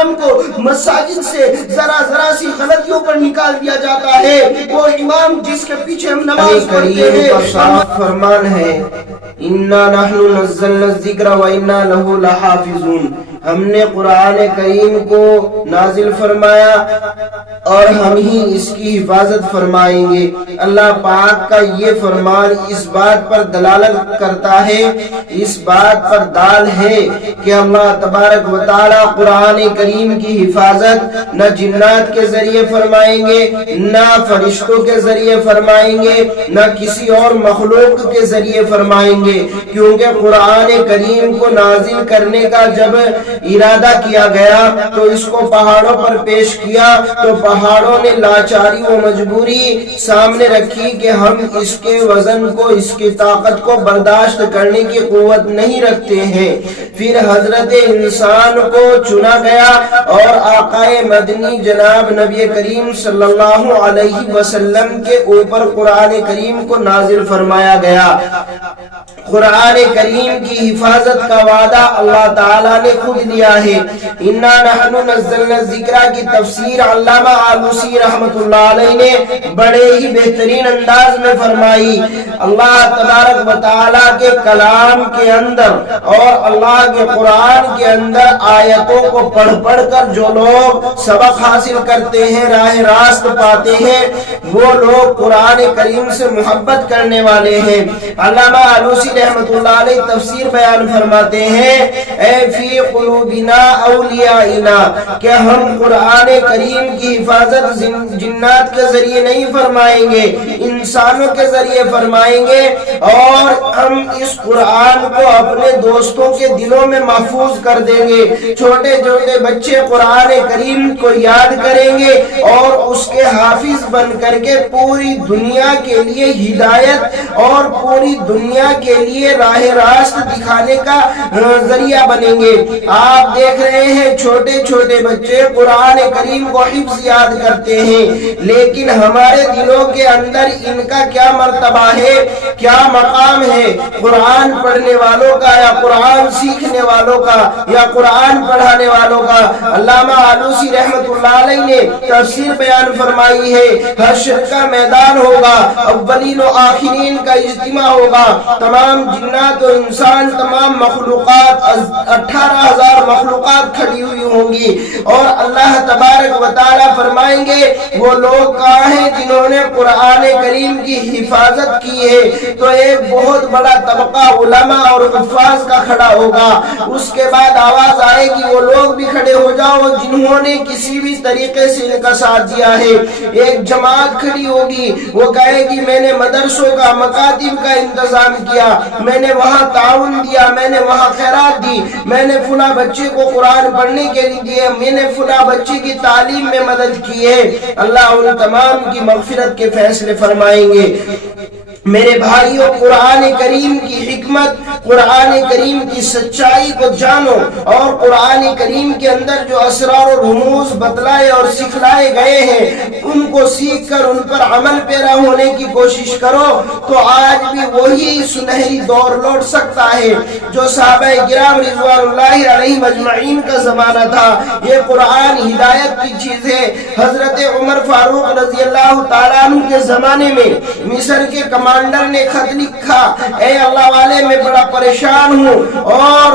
امام کو مساجد سے ذرا ذرا سی غلطیوں پر نکال دیا جاتا ہے، وہ امام جس کے پیچھے ہم نماز پڑھتے ہیں، صاف فرمان ہے اِنَّا نَحْنُ نَزَّلْنَا الذِّكْرَ وَإِنَّا لَهُ لَحَافِظُونَ، ہم نے قرآن کریم کو نازل فرمایا اور ہم ہی اس کی حفاظت فرمائیں گے۔ اللہ پاک کا یہ فرمان اس بات پر دلالت کرتا ہے، اس بات پر دال ہے کہ اللہ تبارک و تعالی قرآن کریم کی حفاظت نہ جنات کے ذریعے فرمائیں گے، نہ فرشتوں کے ذریعے فرمائیں گے، نہ کسی اور مخلوق کے ذریعے فرمائیں گے، کیونکہ قرآن کریم کو نازل کرنے کا جب ارادہ کیا گیا تو اس کو پہاڑوں پر پیش کیا تو پہاڑوں نے لاچاری و مجبوری سامنے رکھی کہ ہم اس کے وزن کو، اس کی طاقت کو برداشت کرنے کی قوت نہیں رکھتے ہیں۔ پھر حضرت انسان کو چنا گیا اور آقا مدنی جناب نبی کریم صلی اللہ علیہ وسلم کے اوپر قرآن کریم کو نازل فرمایا گیا۔ قرآن کریم کی حفاظت کا وعدہ اللہ تعالیٰ نے خود لیا ہے۔ اِنَّا نَحْنُ نَزَّلْنَا الذِّكْرَ کی تفسیر علامہ آلوسی رحمت اللہ علیہ نے بڑے ہی بہترین انداز میں فرمائی۔ اللہ تبارک و تعالیٰ کے کلام کے اندر اور اللہ کے قرآن کے اندر آیتوں کو پڑھ پڑھ کر جو لوگ سبق حاصل کرتے ہیں، راہ راست پاتے ہیں، وہ لوگ قرآن کریم سے محبت کرنے والے ہیں۔ علامہ آلوسی رحمت اللہ علیہ تفسیر بیان فرماتے ہیں، اے فی قلوبنا اولیائنا، کہ ہم قرآن کریم کی حفاظت جنات کے ذریعے نہیں فرمائیں گے، انسانوں کے ذریعے فرمائیں گے، اور ہم اس قرآن کو اپنے دوستوں کے دلوں میں محفوظ کر دیں گے۔ چھوٹے چھوٹے بچے قرآن کریم کو یاد کریں گے اور اس کے حافظ بن کر کے پوری دنیا کے لیے ہدایت اور پوری دنیا کے لیے راہ راست دکھانے کا ذریعہ بنیں گے۔ آپ دیکھ رہے ہیں چھوٹے چھوٹے بچے قرآن کریم کو حفظ یاد کرتے ہیں، لیکن ہمارے دلوں کے اندر ان کا کیا مرتبہ ہے، کیا مقام ہے؟ قرآن پڑھنے والوں کا یا قرآن سیکھنے والوں کا یا قرآن پڑھانے والوں کا؟ علامہ آلوسی رحمت اللہ علیہ نے تفسیر بیان فرمائی ہے، حشر کا میدان ہوگا، اولین و آخرین کا اجتماع ہوگا، تمام جنات و انسان، تمام مخلوقات، 18,000 مخلوقات کھڑی ہوئی ہوں گی، اور اللہ تبارک و تعالیٰ فرمائیں گے وہ لوگ کہاں ہیں جنہوں نے قرآن کریم کی حفاظت کی ہے؟ تو ایک بہت بڑا طبقہ علماء اور حفاظ کا کھڑا ہوگا۔ اس کے بعد آواز آئے گی وہ لوگ بھی کھڑے ہو جاؤ جنہوں نے کسی بھی طریقے سے ان کا ساتھ دیا ہے۔ ایک جماعت کھڑی ہوگی، وہ کہے گی میں نے مدرسوں کا، مکاتب کا انتظام کیا، میں نے وہاں تعاون دیا، میں نے وہاں خیرات دی، میں نے فلاں بچے کو قرآن پڑھنے کے لیے دیے، میں نے فلاں بچے کی تعلیم میں مدد کی ہے۔ اللہ ان تمام کی مغفرت کے فیصلے فرمائیں گے۔ میرے بھائیوں، قرآن کریم کی حکمت، قرآن کریم کی سچائی کو جانو، اور قرآن کریم کے اندر جو اسرار و رموز بتلائے اور سکھلائے گئے ہیں ان کو سیکھ کر ان پر عمل پیرا ہونے کی کوشش کرو، تو آج بھی وہی سنہری دور لوٹ سکتا ہے جو صحابہ کرام رضوان اللہ علیہ مجمعین کا زمانہ تھا۔ یہ قرآن ہدایت کی چیز ہے۔ حضرت عمر فاروق رضی اللہ تعالیٰ عنہ کے زمانے میں مصر کے کمانڈر نے خط لکھا، اے اللہ والے میں بڑا پریشان ہوں اور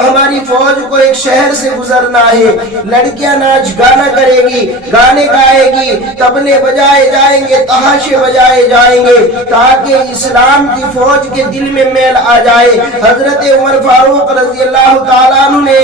ہماری فوج کو ایک شہر سے گزرنا ہے، لڑکیاں ناچ گانا کرے گی، گانے گائے گی، تبلے بجائے جائیں گے، تحاشے بجائے جائیں گے، تاکہ اسلام کی فوج کے دل میں میل آ جائے۔ حضرت عمر فاروق رضی اللہ تعالیٰ عنہ نے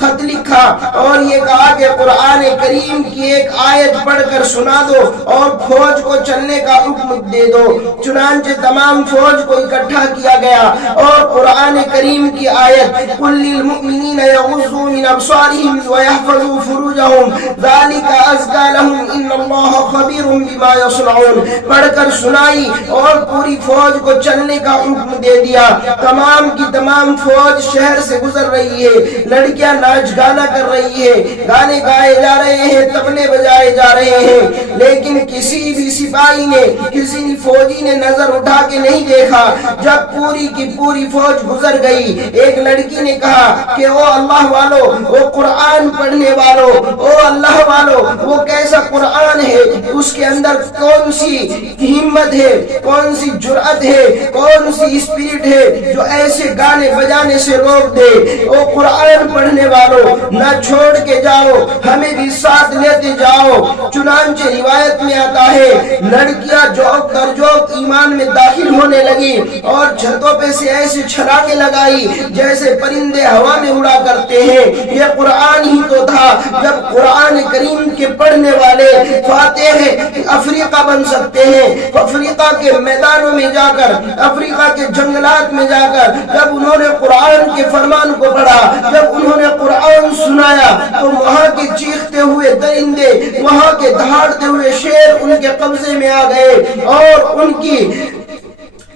خط لکھا اور یہ کہا کہ قرآن کریم کی ایک آیت پڑھ کر سنا دو اور فوج کو چلنے کا حکم دے دو۔ چنانچہ تمام فوج کو اکٹھا کیا گیا اور قرآن کریم کی آیت قُلْ لِلْمُؤْمِنِينَ يَغُضُّوا مِنْ أَبْصَارِهِمْ وَيَحْفَظُوا فُرُوجَهُمْ ذَلِكَ أَزْكَىٰ لَهُمْ إِنَّ اللَّهَ خَبِيرٌ بِمَا يَصْنَعُونَ پڑھ کر سنائی اور پوری فوج کو چلنے کا حکم دے دیا۔ تمام کی تمام فوج شہر سے گزر رہی ہے، لڑکیاں ناچ ناچ گانا کر رہی ہے، گانے گائے جا رہے ہیں، تبلے بجائے جا رہے ہیں، لیکن کسی بھی سپاہی نے، کسی بھی فوجی نے نظر اٹھا کے نہیں دیکھا۔ جب پوری کی پوری فوج گزر گئی، ایک لڑکی نے کہا کہ او اللہ والو، وہ قرآن پڑھنے والو، او اللہ والو، وہ کیسا قرآن ہے، اس کے اندر کون سی ہمت ہے، کون سی جرأت ہے، کون سی اسپرٹ ہے جو ایسے گانے بجانے سے روک دے۔ او قرآن پڑھنے والو، نہ چھوڑ کے جاؤ، ہمیں بھی ساتھ لیتے جاؤ۔ چنانچہ روایت میں آتا ہے لڑکیاں جوک در جوک ایمان میں داخل ہونے لگی اور چھتوں پہ سے ایسے چھلاکے لگائی جیسے پرندے ہوا میں اڑا کرتے ہیں۔ یہ قرآن ہی تو تھا جب قرآن کریم کے پڑھنے والے فاتح افریقہ بن سکتے ہیں۔ افریقہ کے میدانوں میں جا کر، افریقہ کے جنگلات میں جا کر جب انہوں نے قرآن کے فرمان کو پڑھا، جب انہوں نے قرآن سنایا تو وہاں کے چیختے ہوئے درندے، وہاں کے دہاڑتے ہوئے شیر ان کے قبضے میں آ گئے اور ان کی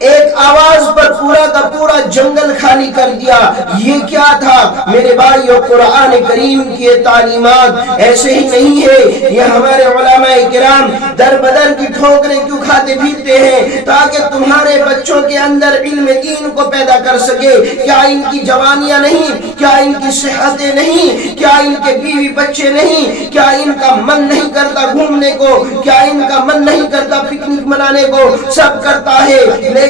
ایک آواز پر پورا کا پورا جنگل خالی کر دیا۔ یہ کیا تھا میرے بھائیو؟ قرآن کریم کی تعلیمات ایسے ہی نہیں ہے۔ یہ ہمارے علماء کرام در بدر کی ٹھوکریں کیوں کھاتے پھرتے ہیں؟ تاکہ تمہارے بچوں کے اندر علم دین کو پیدا کر سکے۔ کیا ان کی جوانیاں نہیں؟ کیا ان کی صحتیں نہیں؟ کیا ان کے بیوی بچے نہیں؟ کیا ان کا من نہیں کرتا گھومنے کو؟ کیا ان کا من نہیں کرتا پکنک منانے کو؟ سب کرتا ہے،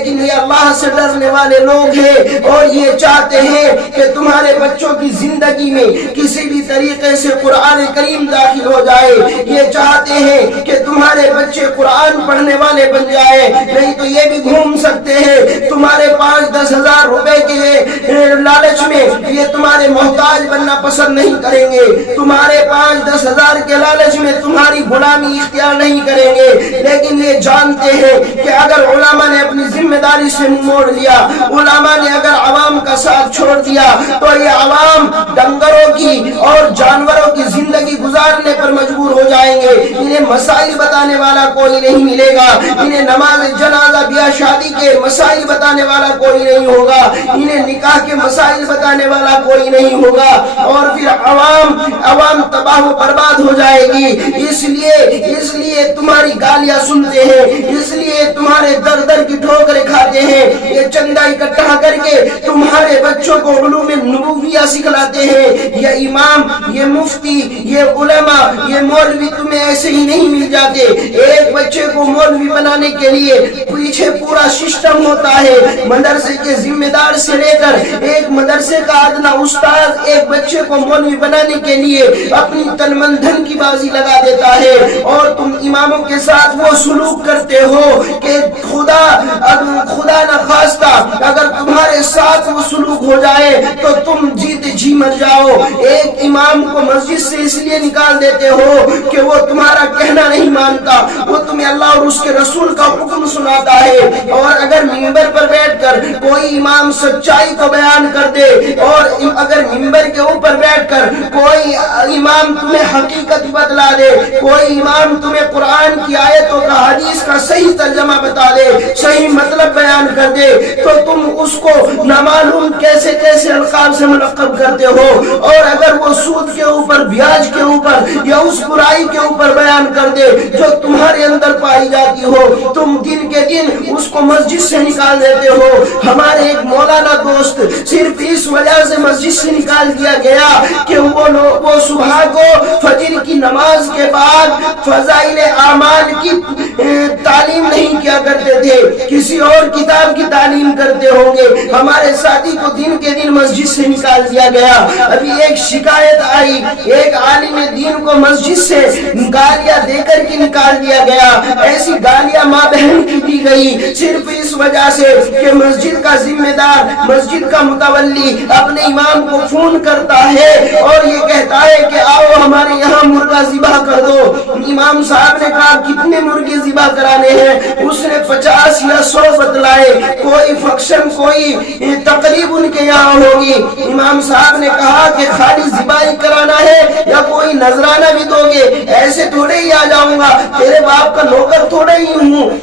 لیکن یہ اللہ سے ڈرنے والے لوگ ہیں اور یہ چاہتے ہیں کہ تمہارے بچوں کی زندگی میں کسی بھی طریقے سے قرآن کریم داخل ہو جائے۔ یہ چاہتے ہیں کہ تمہارے بچے قرآن پڑھنے والے بن جائے، نہیں تو یہ بھی گھوم سکتے ہیں تمہارے 5-10 ہزار روپے کے لالچ میں۔ یہ تمہارے محتاج بننا پسند نہیں کریں گے، تمہارے 5-10 ہزار کے لالچ میں تمہاری غلامی اختیار نہیں کریں گے، لیکن یہ جانتے ہیں کہ اگر علماء نے اپنی ذمہ داری سے موڑ لیا، علماء نے اگر عوام کا ساتھ چھوڑ دیا تو یہ عوام ڈنگروں کی اور جانوروں کی زندگی گزارنے پر مجبور ہو جائیں گے۔ انہیں مسائل بتانے والا کوئی نہیں ملے گا، انہیں نماز جنازہ بیاہ شادی کے مسائل بتانے والا کوئی نہیں ہوگا، انہیں نکاح کے مسائل بتانے والا کوئی نہیں ہوگا، اور پھر عوام تباہ و برباد ہو جائے گی۔ اس لیے تمہاری گالیاں سنتے ہیں، اس لیے تمہارے در در کی ٹھوکریں کھاتے ہیں۔ یہ چندہ اکٹھا کر کے تمہارے بچوں کو علوم نبویہ سکھلاتے ہیں۔ یہ امام، یہ مفتی، یہ علماء، یہ مولوی تمہیں ایسے ہی نہیں مل جاتے۔ ایک بچے کو مولوی بنانے کے لیے پیچھے پورا سسٹم ہوتا ہے۔ مدرسے کے ذمہ دار سے لے کر ایک مدرسے کا ادنا استاد ایک بچے کو مولوی بنانے کے لیے اپنی تن من دھن کی بازی لگا دیتا ہے، اور تم اماموں کے ساتھ وہ سلوک کرتے ہو کہ خدا نہ خواستہ اگر تمہارے ساتھ وہ سلوک ہو جائے تو تم جیتے جی مر جاؤ۔ ایک امام کو مسجد سے اس لیے نکال دیتے ہو کہ وہ تمہارا کہنا نہیں مانتا، وہ تمہیں اللہ اور اس کے رسول کا حکم سناتا ہے، اور اگر ممبر پر بیٹھ کر کوئی امام سچائی کو بیان کر دے، اور اگر ممبر کے اوپر بیٹھ کر کوئی امام تمہیں حقیقت بتلا دے، کوئی امام تمہیں قرآن کی آیتوں کا حدیث کا صحیح ترجمہ بتا دے، صحیح مطلب بیان کر دے، تو تم اس کو نامعلوم کیسے القاب سے ملقب کرتے ہو، اور اگر وہ سود کے اوپر، بیاج کے اوپر یا اس برائی کے اوپر بیان کر دے جو تمہارے اندر پائی جاتی ہو، تم دن کے دن اس کو مسجد سے نکال دیتے ہو۔ ہمارے ایک مولانا دوست صرف اس وجہ سے مسجد سے نکال دیا گیا کہ وہ صبح کو فجر کی نماز کے بعد فضائل اعمال کی تعلیم نہیں کیا کرتے تھے، کسی اور کتاب کی تعلیم کرتے ہوں گے۔ ہمارے ساتھی کو دن کے دن مسجد سے نکال دیا گیا۔ ابھی ایک شکایت آئی، ایک عالم دین کو مسجد سے گالیاں دے کر کے نکال دیا گیا۔ ایسی گالیاں ماں بہن کی دی گئی صرف اس وجہ سے کہ مسجد کا ذمہ دار، مسجد کا متولی اپنے امام کو فون کرتا ہے اور یہ کہتا ہے کہ آؤ ہمارے یہاں مرغا ذبح کر دو۔ امام صاحب نے کہا کتنے مرغے ذبح کرانے ہیں؟ اس نے 50 یا 100 بتلائے۔ کوئی فنکشن، کوئی تقریب ان کے یہاں ہوگی، امام صاحب نے کہا کہ خالی ذبح کرانا ہے یا کوئی نذرانہ بھی دو گے؟ ایسے تھوڑے ہی آ جاؤں گا، تیرے باپ کا نوکر تھوڑے ہی ہوں۔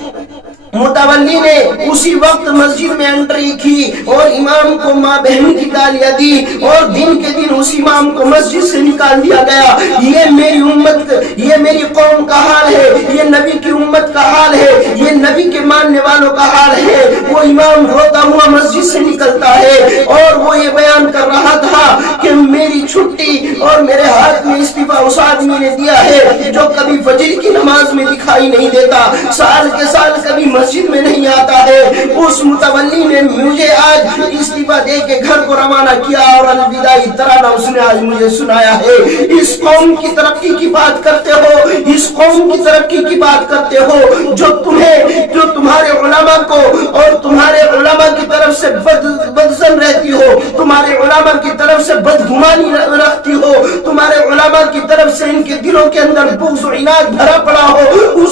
متولی نے اسی وقت مسجد میں انٹری کی اور امام کو ماں بہن کی گالیاں دی اور دن کے دن اس امام کو مسجد سے نکال دیا گیا۔ یہ میری امت، یہ میری قوم کا حال ہے، یہ نبی کی امت کا حال ہے، یہ نبی کے ماننے والوں کا حال ہے۔ وہ امام روتا ہوا مسجد سے نکلتا ہے اور وہ یہ بیان کر رہا تھا کہ میری چھٹی اور میرے ہاتھ میں استعفیٰ اس آدمی نے دیا ہے جو کبھی فجر کی نماز میں دکھائی نہیں دیتا، سال کے سال کبھی مسجد میں نہیں آتا ہے۔ اس متولی نے مجھے آج استعفیٰ دے کے گھر کو روانہ کیا اور الوداعی ترانہ اس نے آج مجھے سنایا ہے۔ اس قوم کی ترقی کی بات کرتے ہو، اس قوم کی ترقی کی بات کرتے ہو جو تمہارے علماء کو اور تمہارے علماء کی طرف سے بدظن رہتی ہو، تمہارے علماء کی طرف سے بدگمانی رکھتی ہو، تمہارے علماء کی طرف سے ان کے دلوں کے اندر بغض و عناد بھرا پڑا ہو،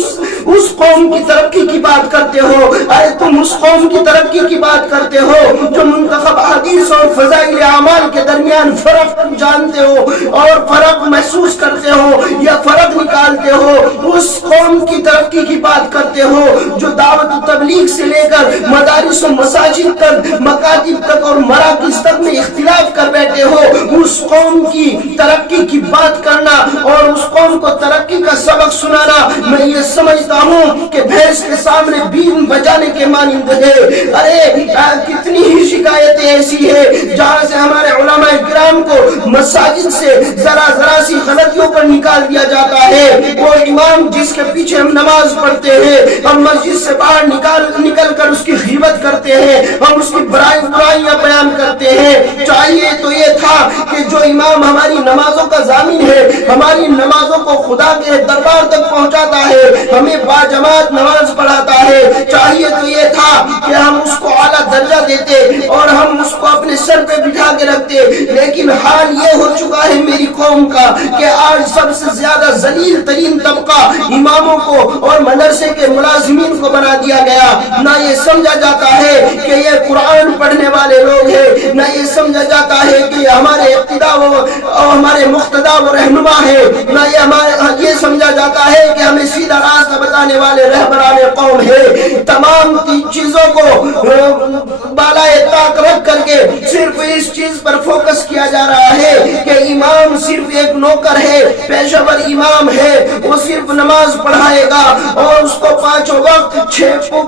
اس قوم کی ترقی کی بات کرتے ہو۔ ارے تم اس قوم کی ترقی کی بات کرتے ہو جو منتخب حدیث اور فضائل اعمال کے درمیان فرق جانتے ہو اور فرق محسوس کرتے ہو یا فرق نکالتے ہو۔ اس قوم کی ترقی کی بات کرتے ہو جو دعوت و تبلیغ سے لے کر مدارس و مساجد تک، مکاتب تک اور مراکز تک میں اختلاف کر بیٹھے ہو۔ اس قوم کی ترقی کی بات کرنا اور اس قوم کو ترقی کا سبق سنانا میں یہ سمجھتا ہوں کہ بھینس کے سامنے بین بجانے کے مانند ہے۔ ارے کتنی ہی شکایتیں ایسی ہے جہاں سے ہمارے علماء کرام کو مساجد سے ذرا سی غلطیوں پر نکال دیا جاتا ہے۔ وہ امام جس کے پیچھے ہم نماز پڑھتے ہیں، ہم مسجد سے باہر نکل کر اس کی غیبت کرتے ہیں، ہم اس کی برائیاں بیان کرتے ہیں۔ چاہیے تو یہ تھا کہ جو امام ہماری نمازوں کا ضامن ہے، ہماری نمازوں کو خدا کے دربار تک پہنچاتا ہے، ہمیں باجماعت نماز پڑھاتا ہے، چاہیے تو یہ تھا کہ ہم اس کو اعلیٰ درجہ دیتے اور ہم اس کو اپنے سر پہ بٹھا کے رکھتے۔ لیکن حال یہ ہو چکا ہے میری قوم کا کہ آج سب سے زیادہ ذلیل ترین طبقہ اماموں کو اور مدرسے کے ملازمین کو بنا دیا گیا۔ نہ یہ سمجھا جاتا ہے کہ یہ قرآن پڑھنے والے لوگ ہیں، نہ یہ سمجھا جاتا ہے کہ یہ ہمارے اقتدا اور ہمارے مقتدا و رہنما ہے، نہ یہ سمجھا جاتا ہے کہ ہمیں سیدھا راستہ بتانے والے رہبران قوم ہے۔ تمام چیزوں کو بالائے طاق رکھ کر کے صرف اس چیز پر فوکس کیا جا رہا ہے کہ امام صرف ایک نوکر ہے، پیشہ ور امام ہے، وہ صرف نماز پڑھائے گا اور اس کو 5 وقت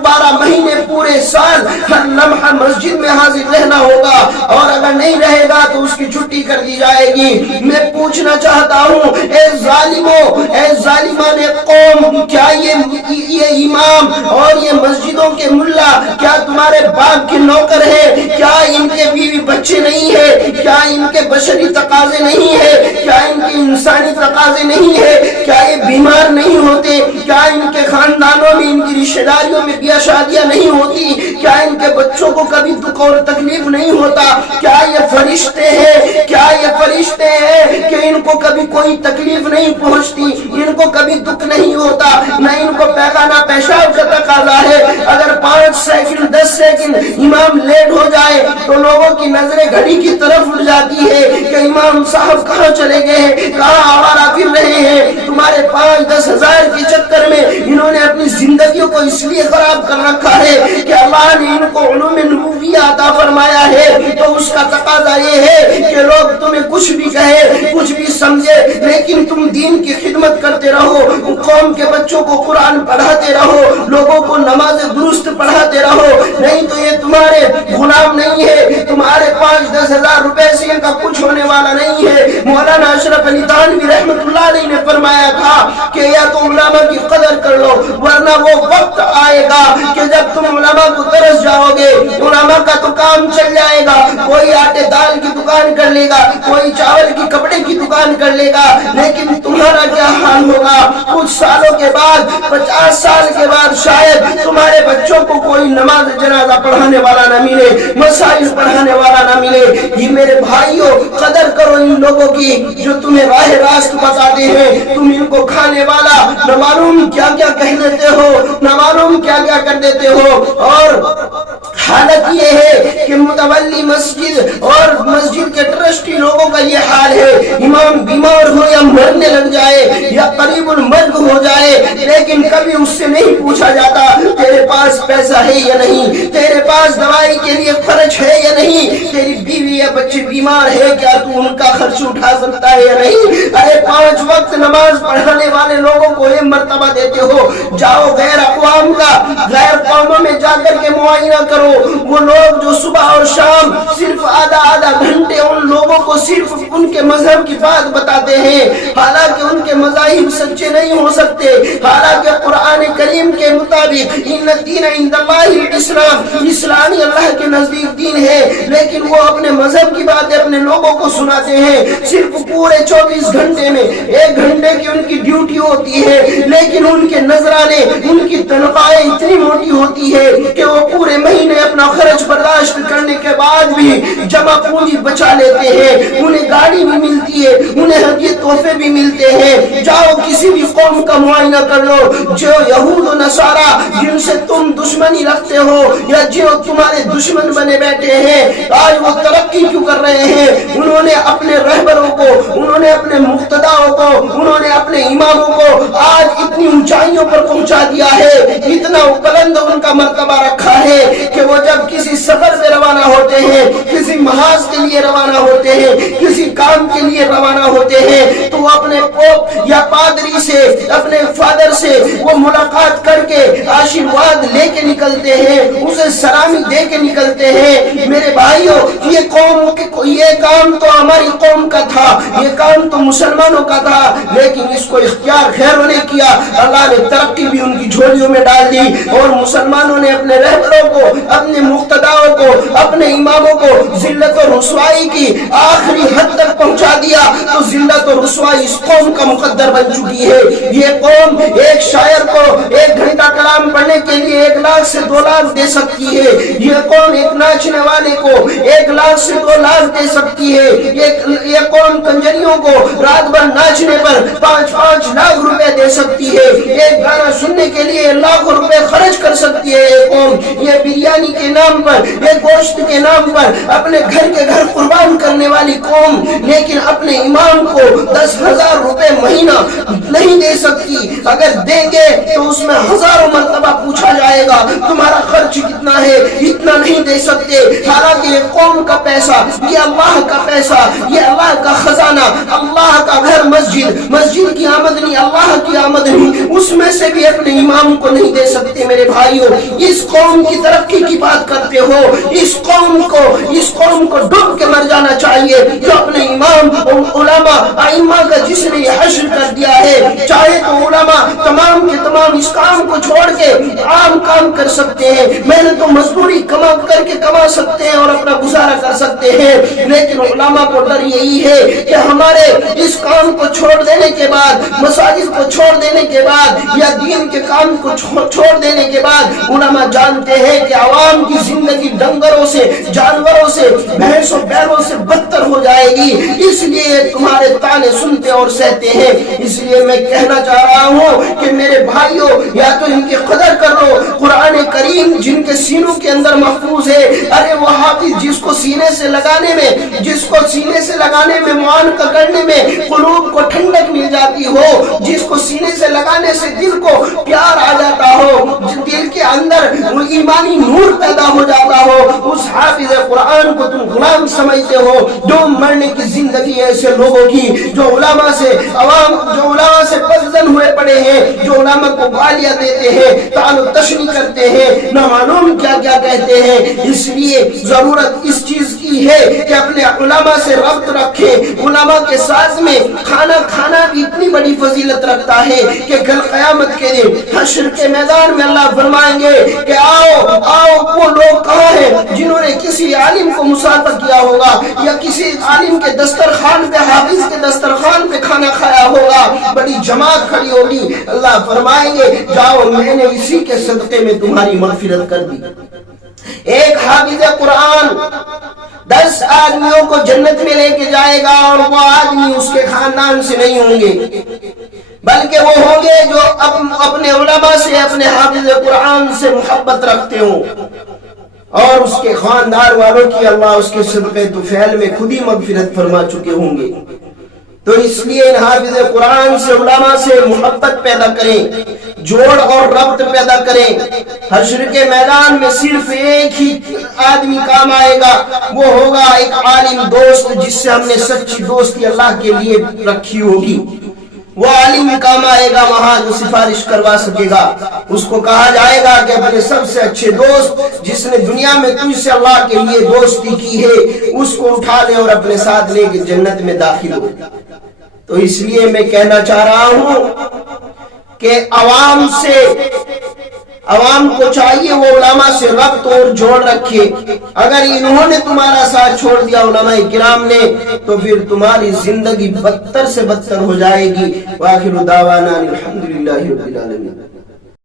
12 مہینے پورے سال ہر لمحہ مسجد میں حاضر رہنا ہوگا اور اگر نہیں رہے گا تو اس کی چھٹی کر دی جائے گی۔ میں پوچھنا چاہتا ہوں اے ظالموں، اے ظالمان قوم، کیا یہ امام اور یہ مسجدوں کے ملا کیا تمہارے باپ کے نوکر ہے؟ کیا ان کے بیوی بچے نہیں ہے؟ کیا ان کے بشری تقاضے نہیں ہے؟ کیا ان کے انسانی تقاضے نہیں ہے؟ کیا یہ بیمار نہیں ہوتے؟ کیا ان کے خاندانوں میں، ان کی رشتہ داریوں میں بیاہ شادیاں نہیں ہوتی؟ کیا ان کے بچوں کو کبھی دکھ اور تکلیف نہیں ہوتا؟ کیا یہ فرشتے ہیں؟ کیا یہ فرشتے ہیں کہ ان کو کبھی کوئی تکلیف نہیں پہنچتی، ان کو کبھی دکھ نہیں ہوتا، نہ ان کو پیخانہ پیشاب کا تقاضا ہے؟ اگر 5 سیکنڈ 10 سیکنڈ امام لیٹ ہو جائے تو لوگوں کی نظریں گھڑی کی طرف اٹھ جاتی ہے کہ امام صاحب کہاں چلے گئے ہیں، کہاں آوارہ پھر رہے ہیں۔ تمہارے 5-10 ہزار کے چکر میں انہوں نے اپنی زندگیوں کو اس لیے خراب کر رکھا ہے کہ اللہ نے ان کو علوم نبویہ عطا فرمایا ہے، تو اس کا تقاضا یہ ہے کہ لوگ تمہیں کچھ بھی کہے، کچھ بھی سمجھے، لیکن تم دین کی خدمت کرتے رہو، قوم کے بچوں کو قرآن پڑھاتے رہو، لوگوں کو نماز درست پڑھاتے رہو، نہیں تو یہ تمہارے غلام نہیں ہے، تمہارے 5-10 ہزار روپے سے ان کا کچھ ہونے والا نہیں ہے۔ مولانا اشرف علی تھانوی رحمت اللہ علیہ نے فرمایا تھا کہ یا تو علماء کی قدر کر لو، ورنہ وہ وقت آئے گا کہ جب تم علماء کو ترس جاؤ گے، علماء کا تو کام چل جائے گا، کوئی آٹے دال کی دکان کر لے گا، کوئی چاول کی کپڑے کی دکان کر لے گا، لیکن تمہارا کیا حال ہوگا؟ کچھ سالوں کے بعد، 50 سال کے بعد شاید تمہارے بچوں کو کوئی نماز جنازہ پڑھانے والا نہ ملے، مسائل پڑھانے والا نہ ملے۔ یہ میرے بھائیوں، قدر کرو ان لوگوں کی جو تمہیں راہ راست بتاتے ہیں، تم ان کو کھانے والا نہ معلوم کیا کیا کہہ دیتے ہو، نہ معلوم کیا کیا کر دیتے ہو، اور حالت یہ ہے کہ متولی مسجد اور مسجد کے ٹرسٹی لوگوں کا یہ حال ہے، امام بیمار ہو یا مرنے لگ جائے یا قریب المرگ ہو جائے، لیکن کبھی اس سے نہیں پوچھا جاتا تیرے پاس پیسہ ہے یا نہیں، تیرے پاس دوائی کے لیے خرچ ہے یا نہیں، تیری بیوی یا بچے بیمار ہے کیا تو ان کا خرچ اٹھا سکتا ہے یا نہیں۔ ارے 5 وقت نماز پڑھانے والے لوگوں کو یہ مرتبہ دیتے ہو، جاؤ غیر اقوام کا، غیر قوموں میں جا کر کے معائنہ کرو، وہ لوگ جو صبح اور شام صرف آدھا گھنٹے ان لوگوں کو صرف ان کے مذہب کی بات بتاتے ہیں، حالانکہ ان کے مذاہب سچے نہیں ہو سکتے، حالانکہ قرآن کریم کے مطابق ان الدین عند اللہ الاسلام، اسلام اللہ کے نزدیک دین ہے، لیکن وہ اپنے مذہب کی باتیں اپنے لوگوں کو سناتے ہیں۔ صرف پورے 24 گھنٹے میں 1 گھنٹے کی ان کی ڈیوٹی ہوتی ہے، لیکن ان کے نذرانے، ان کی تنخواہیں اتنی موٹی ہوتی ہے کہ وہ پورے مہینے اپنا خرچ برداشت کرنے کے بعد بھی جمع پونجی بچا لیتے ہیں، انہیں گاڑی بھی ملتی ہے، انہیں ہدیے تحفے بھی ملتے ہیں۔ جاؤ کسی بھی قوم کا معائنہ کر لو، جو یہود و نصارہ جن سے تم دشمنی رکھتے ہو یا جو تمہارے دشمن بنے بیٹھے ہیں، آج وہ ترقی کیوں کر رہے ہیں؟ انہوں نے اپنے رہبروں کو، انہوں نے اپنے مقتداؤں کو، انہوں نے اپنے اماموں کو آج اتنی اونچائیوں پر پہنچا دیا ہے، اتنا بلند ان کا مرتبہ رکھا ہے کہ وہ جب کسی سفر سے روانہ ہوتے ہیں، کسی محاذ کے لیے روانہ ہوتے ہیں، کسی کام کے لیے روانہ ہوتے ہیں، تو وہ اپنے پوپ یا پادری سے، اپنے فادر سے وہ ملاقات کر کے آشیرواد لے کے نکلتے ہیں، اسے سلامی دے کے نکلتے ہیں۔ میرے بھائیوں، یہ کام تو ہماری قوم کا تھا، یہ کام تو مسلمانوں کا تھا، لیکن اس کو اختیار غیروں نے کیا، اللہ نے ترقی بھی ان کی جھولیوں میں ڈال دی، اور مسلمانوں نے اپنے رہبروں کو، اپنے مقتداؤں کو، اپنے اماموں کو ذلت و رسوائی کی آخری حد تک پہنچا دیا، تو ذلت و رسوائی اس قوم کا مقدر بن چکی ہے۔ یہ قوم ایک شاعر کو 1 گھنٹہ کلام پڑھنے کے لیے 1 لاکھ سے 2 لاکھ دے سکتی ہے، یہ قوم ایک ناچنے والے کو 1 لاکھ سے 2 لاکھ دے سکتی ہے، یہ قوم کنجریوں کو رات بھر ناچنے پر 5-5 لاکھ روپے دے سکتی ہے، ایک گانا سننے کے لیے لاکھوں روپے خرچ کر سکتی ہے یہ قوم۔ یہ بریانی کے نام پر، یہ گوشت کے نام پر اپنے گھر کے گھر قربان کرنے والی قوم، لیکن اپنے امام کو 10,000 روپے مہینہ نہیں دے سکتی، اگر دیں گے تو اس میں ہزاروں مرتبہ پوچھا جائے گا تمہارا خرچ کتنا ہے، اتنا نہیں دے سکتے، حالانکہ یہ قوم کا پیسہ، یہ اللہ کا پیسہ، یہ اللہ کا خزانہ، اللہ کا گھر مسجد کی آمدنی اللہ کی آمدنی، اس میں سے بھی اپنے امام کو نہیں دے سکتے۔ میرے بھائیوں، اس قوم کی ترقی کی بات کرتے ہو، اس قوم کو ڈوب کے مر جانا چاہیے، جو اپنے امام علماء ائمہ کا جس نے یہ حشر کر دیا ہے، چاہے تو علماء تمام کے تمام اس کام کو چھوڑ کے عام کام کر سکتے ہیں، محنت و مزدوری کما سکتے ہیں اور اپنا گزارا کر سکتے ہیں، لیکن علماء کو ڈر یہی ہے کہ ہمارے اس کام کو چھوڑ دینے کے بعد، مساجد کو چھوڑ دینے کے بعد یا دین کے کام کو چھوڑ دینے کے بعد، علماء جانتے ہیں کہ عوام کی زندگی ڈنگروں سے، جانوروں سے، بھینسوں بیلوں سے بدتر ہو جائے گی، اس لیے تمہارے تانے سنتے اور سہتے ہیں۔ اس لیے میں کہنا چاہ رہا ہوں کہ میرے بھائیوں، یا تو ان کی قدر کر لو، قرآن کریم جن کے سینوں کے اندر محفوظ ہے، ارے وہ حافظ جس کو سینے سے لگانے میں معانقہ کرنے میں قلوب کو ٹھنڈک مل جاتی ہو، جس کو سینے سے لگانے سے دل کو پیار آ جاتا ہو، دل کے اندر وہ ایمانی نور پیدا ہو جاتا ہو، اس حافظ قرآن کو تم غلام سمجھتے ہو۔ ڈوم مرنے کی زندگی ایسے لوگوں کی جو علماء سے پسزن ہوئے پڑے ہیں، جو علماء کو گالیاں دیتے ہیں، تعال و تشنی کرتے ہیں، نہ معلوم کیا کیا کہتے ہیں۔ اس لیے ضرورت اس چیز کی ہے کہ اپنے علماء سے ربط رکھیں، علماء کے ساتھ میں کھانا بھی اتنی بڑی فضیلت رکھتا ہے کہ کل قیامت کے دن حشر کے میدان میں اللہ فرمائیں گے کہ آؤ وہ لوگ کہاں ہیں جنہوں نے کسی عالم کو مصافحہ کیا ہوگا یا کسی عالم کے دسترخوان پہ، حافظ کے دسترخوان پہ کھانا کھایا ہوگا، بڑی جماعت کھڑی ہوگی، اللہ فرمائیں گے جاؤ میں نے اسی کے صدقے میں تمہاری مغفرت کر دی۔ ایک حافظ قرآن 10 آدمیوں کو جنت میں لے کے جائے گا، اور وہ آدمی اس کے خاندان سے نہیں ہوں گے، بلکہ وہ ہوں گے جو اپنے علماء سے، اپنے حافظ قرآن سے محبت رکھتے ہوں۔ اور اس کے خاندان والوں کی اللہ اس کے صدقے طفیل میں خود ہی مغفرت فرما چکے ہوں گے۔ تو اس لیے ان حافظ قرآن سے، علماء سے محبت پیدا کریں، جوڑ اور ربط پیدا کریں۔ حشر کے میدان میں صرف ایک ہی آدمی کام آئے گا، وہ ہوگا ایک عالم دوست جس سے ہم نے سچی دوستی اللہ کے لیے رکھی ہوگی۔ وہ عالم کام آئے گا وہاں جو سفارش کروا سکے گا۔ اس کو کہا جائے گا کہ اپنے سب سے اچھے دوست جس نے دنیا میں تجھ سے اللہ کے لیے دوستی کی ہے، اس کو اٹھا لے اور اپنے ساتھ لے کے جنت میں داخل ہو۔ تو اس لیے میں کہنا چاہ رہا ہوں کہ عوام کو چاہیے وہ علماء سے ربط اور جوڑ رکھے۔ اگر انہوں نے تمہارا ساتھ چھوڑ دیا علماء کرام نے، تو پھر تمہاری زندگی بدتر سے بدتر ہو جائے گی۔ وآخر دعوانا الحمدللہ رب العالمین۔